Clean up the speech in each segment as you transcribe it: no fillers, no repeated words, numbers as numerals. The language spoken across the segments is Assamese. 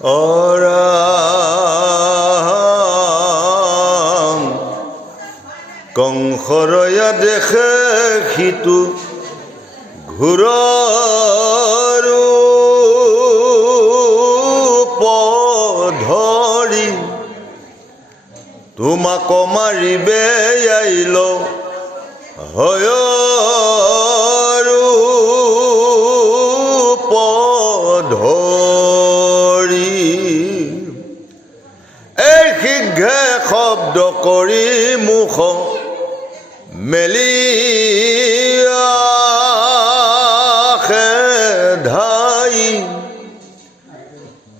অৰাম কংসৰয়া দেখে সিটো ঘূৰৰো পধৰি তোমাক মাৰিবে আইল হয়ৰো পধৰি এই শীঘ্ৰে শব্দ কৰি মুখ মেলি ধাই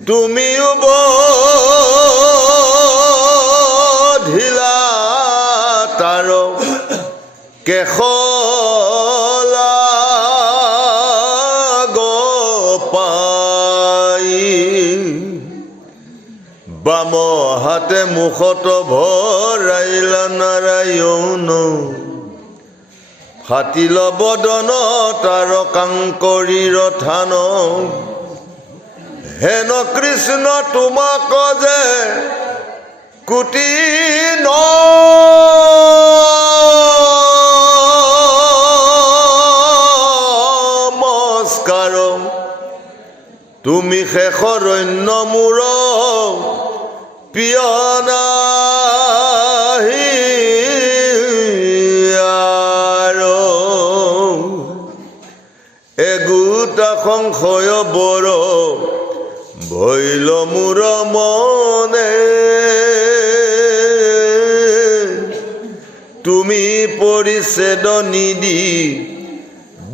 তুমিও বধিলা তাৰ কেশলা গপাই বাম হাতে মুখত ভৰাইলা নাৰায়ণ ফাটিল বদন তাৰ কাংকৰীৰ থান হেন কৃষ্ণ তোমাক যে কোটি নমস্কাৰ তুমি শেষৰণ্য মূৰ পিয়না এগোটা সংশয় বৰ ভৈল মূৰ মনে তুমি পৰিচ্ছেদ নিদি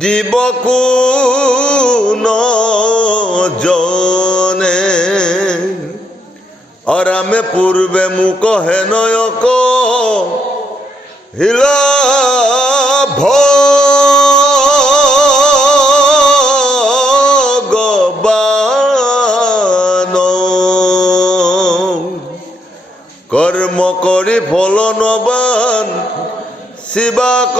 দিব কোনজনে অৰামে পূৰ্বে মোক হেনয়ক হিলা কৰ্ম কৰি ফল নবান শিৱাক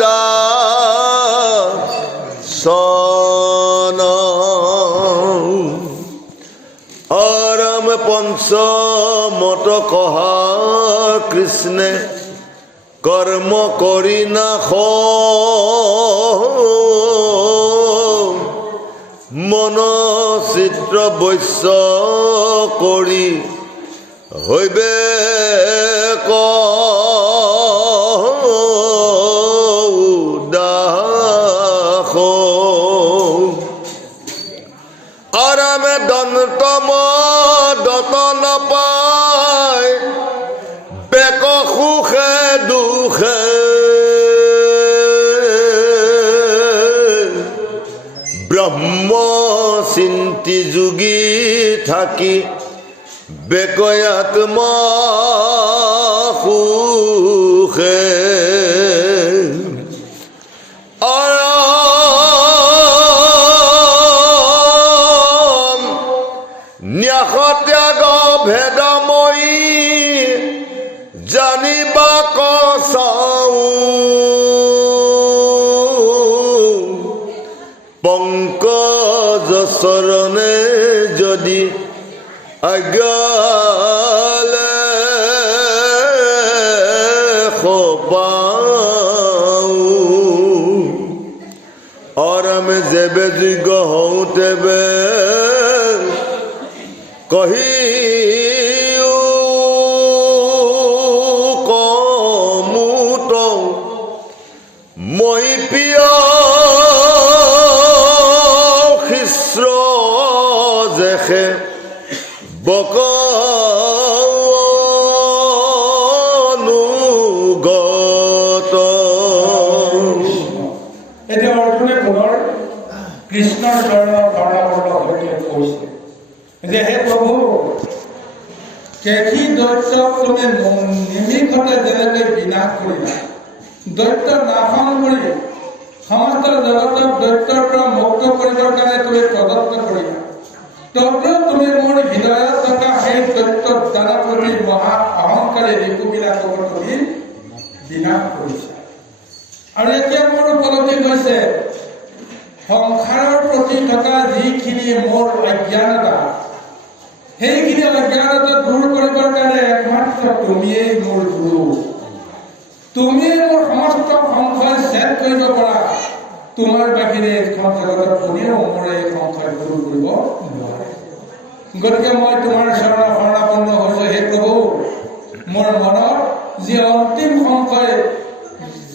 দাসন অৰম পঞ্চমত কহা কৃষ্ণে কৰ্ম কৰি নাশ মন চিত্ৰ বৈশ্য কৰি হৈবে দাস আৰামে দন্তম দতন পায় বেক সুখে দুখে ব্ৰহ্ম চিন্তি যোগী থাকি বেকয়াত্মা সুখে আৰাম ন্যাস ত্যাগ ভেদময়ী জানিবা কচাও পংকজ চৰণে যদি আজ্ঞালে খপাও অৰামে যেবে যোগ্য হওঁ তেবে কহি কমুত মই প্ৰিয় শিশ্ৰ জেখে বকনুগত এতিয়া অৰ্জুনে পুনৰ কৃষ্ণৰ চৰণৰ ধৰ্ণাপন্ন হৈ কৈছে যে হে প্ৰভু কেখি দৈত্যক তুমি নিমিষতে যেনেকৈ বিনাশ কৰিলা দৈত্য নাশন কৰি সমস্ত জগতক দৈত্যৰ পৰা মুক্ত কৰিবৰ কাৰণে তুমি প্ৰদত্ত কৰিলা তথাপিও তুমি মোৰ হৃদয়ত থকা সেই দৈত্যৰ দানপতি মহা অহংকাৰী ৰিপুবিলাকক তুমি বিনাশ কৰিছা আৰু এতিয়া মোৰ উপলব্ধি হৈছে সংসাৰৰ প্ৰতি থকা যিখিনি মোৰ অজ্ঞানতা, সেইখিনি অজ্ঞানতা দূৰ কৰিবৰ কাৰণে একমাত্ৰ তুমিয়েই মোৰ গুৰু। তুমিয়েই মোৰ সমস্ত সংশয় ছেদ কৰিব পৰা। তোমাৰ বাহিৰে এইখন জগতত কোনেও মোৰ এই সংশয় দূৰ কৰিব নোৱাৰে। গতিকে মই তোমাৰ শৰণাপন্ন হৈছো। হে প্ৰভু, মোৰ মনত যি অন্তিম সংশয়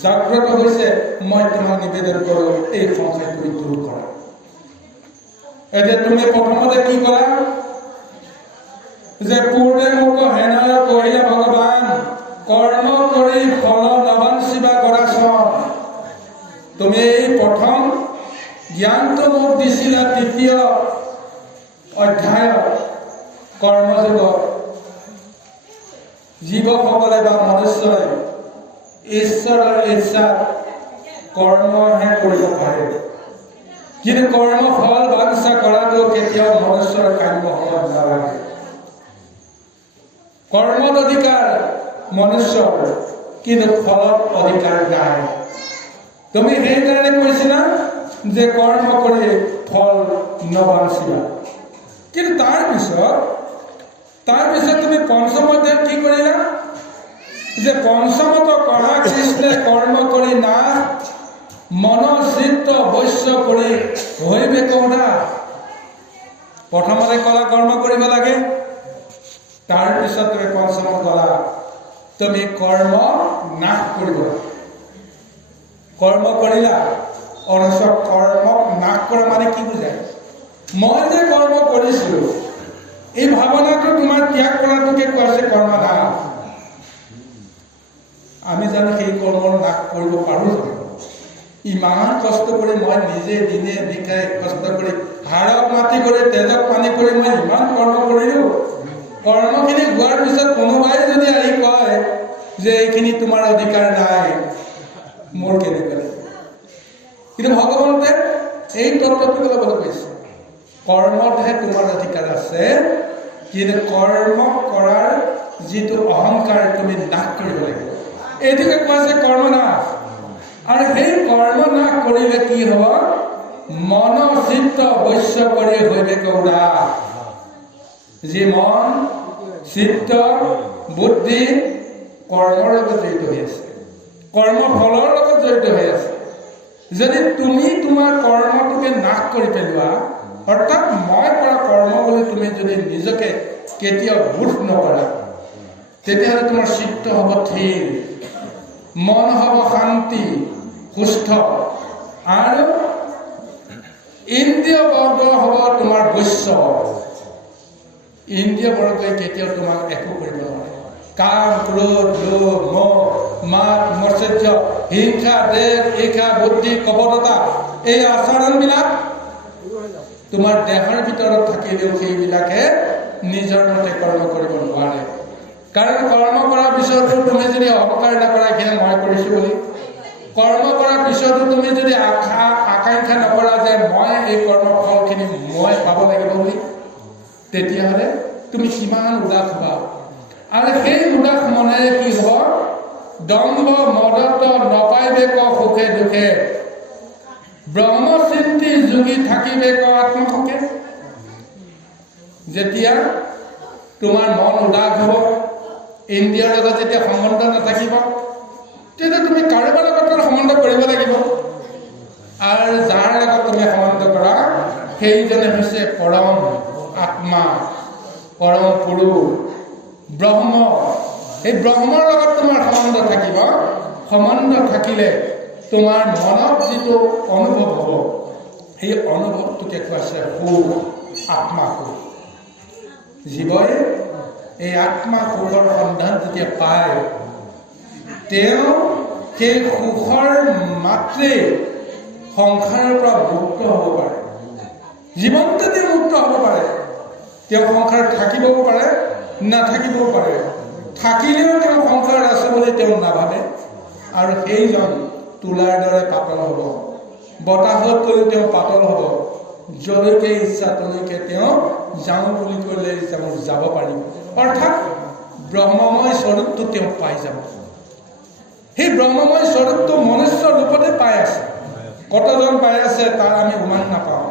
জাগ্ৰত হৈছে, মই তোমাক নিবেদন কৰো, এই সংশয় তুমি দূৰ কৰা। এতিয়া তুমি প্ৰথমতে কি কৰা যে পূৰ্বে মোক হেনয় কহিলা ভগৱান, কৰ্ম কৰি ফল নবাঞ্চিবা কৰাচন। তুমি এই প্ৰথম জ্ঞানটো মোক দিছিলা তৃতীয় অধ্যায়ত কৰ্মযোগত। জীৱসকলে বা মনুষ্যই ঈশ্বৰৰ ইচ্ছাত কৰ্মহে কৰিব পাৰে, কিন্তু কৰ্ম ফল বাঞ্ছা কৰাটো কেতিয়াও মনুষ্যৰ কাম্য হ'ব নালাগে। কৰ্মত অধিকাৰ মনুষ্যৰ, কিন্তু ফলত অধিকাৰ নাই। তুমি সেইকাৰণে কৈছিলা যে কৰ্ম কৰি ফল নবাঞ্চিবা। কিন্তু তাৰপিছত তুমি পঞ্চম অধ্যায়ত কি কৰিলা যে পঞ্চমত কৰা কৃষ্ণে কৰ্ম কৰি না মন চিত্ত বৈশ্য কৰি হৈবে কৌনা। প্ৰথমতে কলা কৰ্ম কৰিব লাগে, তাৰপিছত তুমি পঞ্চমত কলা তুমি কৰ্ম নাশ কৰিব লাগে। কৰ্ম কৰিলা, অথচ কৰ্ম নাশ কৰা মানে কি বুজায়? মই যে কৰ্ম কৰিছিলো, এই ভাৱনাটো তোমাৰ ত্যাগ কৰাটোকে কোৱা হৈছে কৰ্ম নাশ। আমি জানো সেই কৰ্ম নাশ কৰিব পাৰো জানো? ইমান কষ্ট কৰি মই নিজে দিনে নিশাই কষ্ট কৰি হাড়ক মাটি কৰি তেজক পানী কৰি মই ইমান কৰ্ম কৰিলো। কৰ্মখিনি হোৱাৰ পিছত কোনোবাই যদি আহি কয় যে এইখিনি তোমাৰ অধিকাৰ নাই, মোৰ কেনেকুৱা লাগে? কিন্তু ভগৱন্তে এই তত্ত্বটো ল'বলৈ কৈছে, কৰ্মতহে তোমাৰ অধিকাৰ আছে, কিন্তু কৰ্ম কৰাৰ যিটো অহংকাৰ তুমি নাশ কৰিব লাগিব। এইটোকে কোৱা হৈছে কৰ্ম নাশ। আৰু সেই কৰ্ম নাশ কৰিলে কি হ'ব? মন চিত্ত বৈশ্য কৰি হৈবে কৌৰা। যি মন চিত্ত বুদ্ধি কৰ্মৰ লগত জড়িত হৈ আছে, কৰ্ম ফলৰ লগত জড়িত হৈ আছে। যদি তুমি তোমাৰ কৰ্মটোকে নাশ কৰি পেলোৱা, অৰ্থাৎ মই কৰা কৰ্ম বুলি তুমি যদি নিজকে কেতিয়াও বোধ নকৰা, তেতিয়াহ'লে তোমাৰ চিত্ত হ'ব থিৰ, মন হ'ব শান্তি সুস্থ, আৰু ইন্দ্ৰিয় বৰ্গ হ'ব তোমাৰ বৈশ্য। ইন্দ্ৰিয় বৰ্গই কেতিয়াও তোমাক একো কৰিব নোৱাৰে। কাম, ক্ৰোধ, লোভ, মোহ, মাত, মৎসৰ্য, হিংসা, দেহ, ঈৰ্ষা, বুদ্ধি, কপটতা, এই আচৰণবিলাক তোমাৰ দেহৰ ভিতৰত থাকিলেও সেইবিলাকে নিজৰ মতে কৰ্ম কৰিব নোৱাৰে। কাৰণ কৰ্ম কৰাৰ পিছতো তুমি যদি অহংকাৰ নকৰা এইখিনি মই কৰিছো বুলি, কৰ্ম কৰাৰ পিছতো তুমি যদি আকাংক্ষা নকৰা যে মই এই কৰ্ম ফলখিনি মই পাব লাগিব বুলি, তেতিয়াহ'লে তুমি কিমান উদাস হ'বা। আৰু সেই উদাস মনেৰে কি হ'ব? দম্ভ মদত নপাইবে ক সুখে দুখে, ব্ৰহ্মচিন্তি যোগী থাকিবে ক আত্মসুখে। যেতিয়া তোমাৰ মন উদাস হ'ব, ইন্দ্ৰিয়ৰ লগত যেতিয়া সম্বন্ধ নাথাকিব, তেতিয়া তুমি কাৰোবাৰ লগত সম্বন্ধ কৰিব লাগিব। আৰু যাৰ লগত তুমি সম্বন্ধ কৰা সেইজনে হৈছে পৰম আত্মা, পৰম পুৰুষ, ব্ৰহ্ম। এই ব্ৰহ্মৰ লগত তোমাৰ সম্বন্ধ থাকিব। সম্বন্ধ থাকিলে তোমাৰ মনত যিটো অনুভৱ হ'ব, সেই অনুভৱটোকে কোৱা হৈছে সুখ, আত্মা সুখ। জীৱই এই আত্মা সুখৰ সন্ধান যেতিয়া পায়, তেওঁ সেই সুখৰ মাত্ৰেই সংসাৰৰ পৰা মুক্ত হ'ব পাৰে। জীৱনতে তেওঁ মুক্ত হ'ব পাৰে। তেওঁ সংসাৰত থাকিবও পাৰে, নাথাকিবও পাৰে। থাকিলেও তেওঁ সংসাৰত আছে বুলি তেওঁ নাভাবে। আৰু সেইজন তুলাৰ দৰে পাতল হ'ব, বতাহতকৈও তেওঁ পাতল হ'ব। যলৈকে ইচ্ছা তলৈকে তেওঁ যাওঁ বুলি ক'লে যাব পাৰিব। অৰ্থাৎ ব্ৰহ্মময় স্বৰূপটো তেওঁ পাই যাব। সেই ব্ৰহ্মময় স্বৰূপটো মনুষ্য ৰূপতে পাই আছে। কতজন পাই আছে তাৰ আমি উমান নাপাওঁ।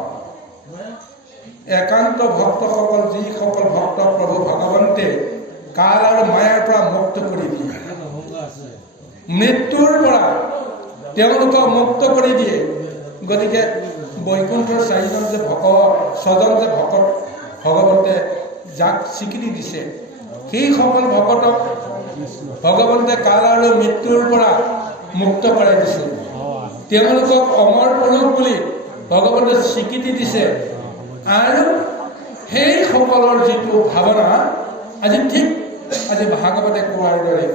একান্ত ভক্তসকল, যিসকল ভক্ত প্ৰভু ভগৱন্তে কাল আৰু মায়াৰ পৰা মুক্ত কৰি দিয়ে, মৃত্যুৰ পৰা তেওঁলোকক মুক্ত কৰি দিয়ে। গতিকে বৈকুণ্ঠৰ চাৰিজন যে ছজন যে ভকত ভগৱন্তে যাক স্বীকৃতি দিছে, সেইসকল ভকতক ভগৱন্তে কাল আৰু মৃত্যুৰ পৰা মুক্ত কৰাই দিছে। তেওঁলোকক অমৰ পুৰুষ বুলি ভগৱন্তে স্বীকৃতি দিছে। আৰু সেইসকলৰ যিটো ভাৱনা আজি ঠিক আজি ভাগৱতে কোৱাৰ দৰে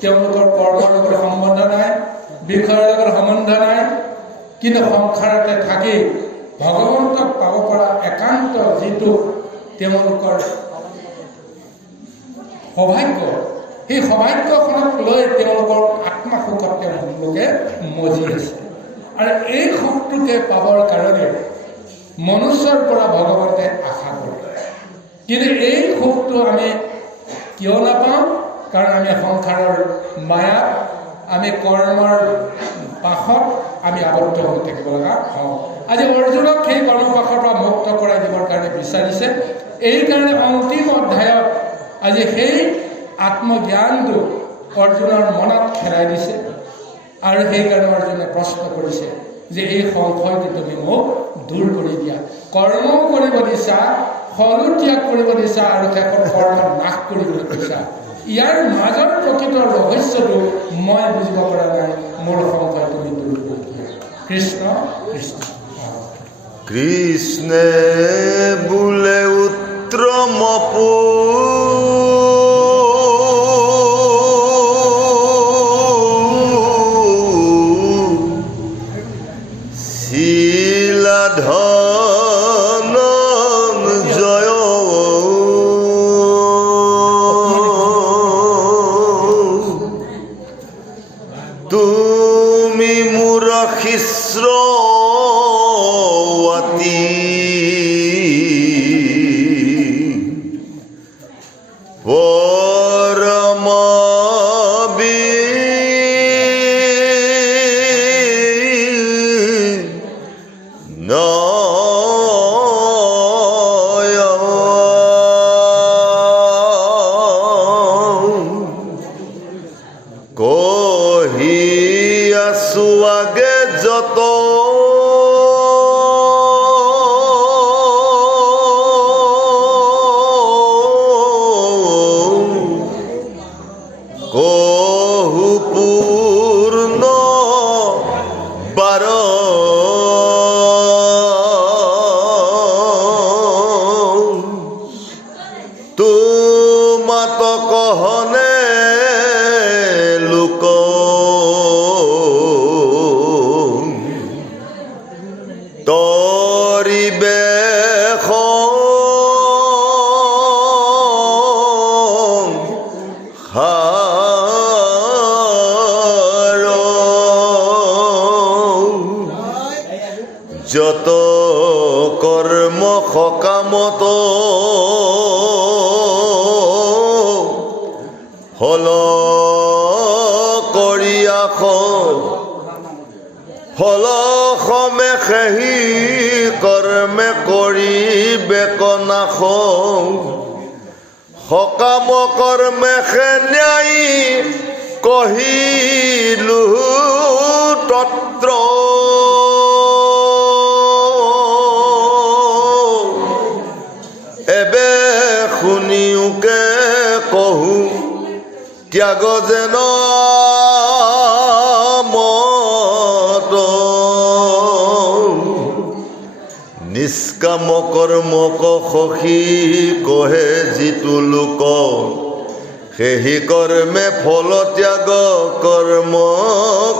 তেওঁলোকৰ কৰ্মৰ লগত সম্বন্ধ নাই, বিষয়ৰ লগত সম্বন্ধ নাই, কিন্তু সংসাৰতে থাকি ভগৱন্তক পাব পৰা একান্ত যিটো তেওঁলোকৰ সৌভাগ্য, সেই সৌভাগ্যখনক লৈ তেওঁলোকৰ আত্মসুখত তেওঁলোকে মজি আছে। আৰু এই সুখটোকে পাবৰ কাৰণে মনুষ্যৰ পৰা ভগৱন্তে আশা কৰে। কিন্তু এই সুখটো আমি কিয় নাপাওঁ? কাৰণ আমি সংসাৰৰ মায়াত, আমি কৰ্মৰ পাশত আমি আবদ্ধ হৈ থাকিব লগা হওঁ। আজি অৰ্জুনক সেই কৰ্মপাশৰ পৰা মুক্ত কৰাই দিবৰ কাৰণে বিচাৰিছে। এইকাৰণে অন্তিম অধ্যায়ত আজি সেই আত্মজ্ঞানটো অৰ্জুনৰ মনত খেলাই দিছে। আৰু সেইকাৰণে অৰ্জুনে প্ৰশ্ন কৰিছে যে এই সংশয়টো তুমি মোক দূৰ কৰি দিয়া। কৰ্মও কৰিব দিছা, ফলো ত্যাগ কৰিব দিছা, আৰু শেষত কৰ্ম নাশ কৰিবলৈ দিছা। ইয়াৰ মাজৰ প্ৰকৃত ৰহস্যটো মই বুজিব পৰা নাই। মোৰ সংশয় তুমি দূৰ কৰি দিয়া। কৃষ্ণ কৃষ্ণ। কৃষ্ণে বোলে উত্তমপু ধনঞ্জয় তুমি মোৰ শিশ্ৰৱতী যত কৰ্ম সকামত ফল কৰিয়া ফল সমেষ সেহি কৰ্মে কৰিবে কনাশ সকাম কৰ্মে ন্যায় কহিলো তত্ৰ এবে শুনিওকে কহু ত্যাগ যেন মত নিষ্কাম কৰ্মক সখী কহে যিটো লোক সেহি কৰ্মে ফল ত্যাগ কৰ্ম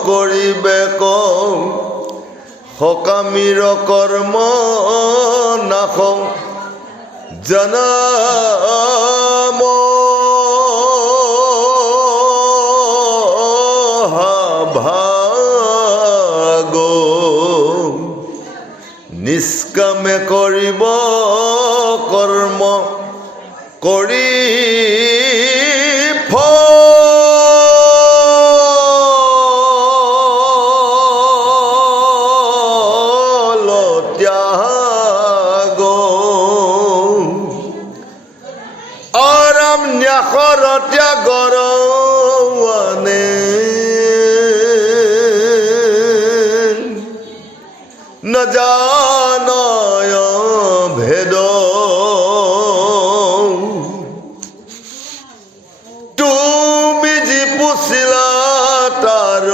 কৰিবে কওঁ সকামীৰ কৰ্ম নাশ জনম ভাগ নিষ্কামে কৰিব কৰ্ম কৰি নাখৰ ত্যাগৰ আনে নজানয় ভেদ তুমি যি পুছিলা তাৰ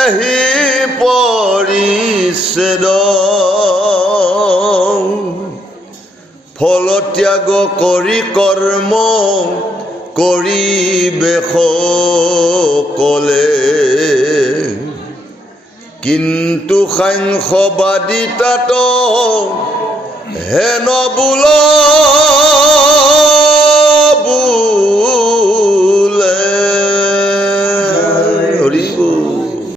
এহি পৰিছেদ ফলত্যাগ কৰি কৰ্ম কৰিবে সকলে কিন্তু সাংসবাদিতাত হেন বোল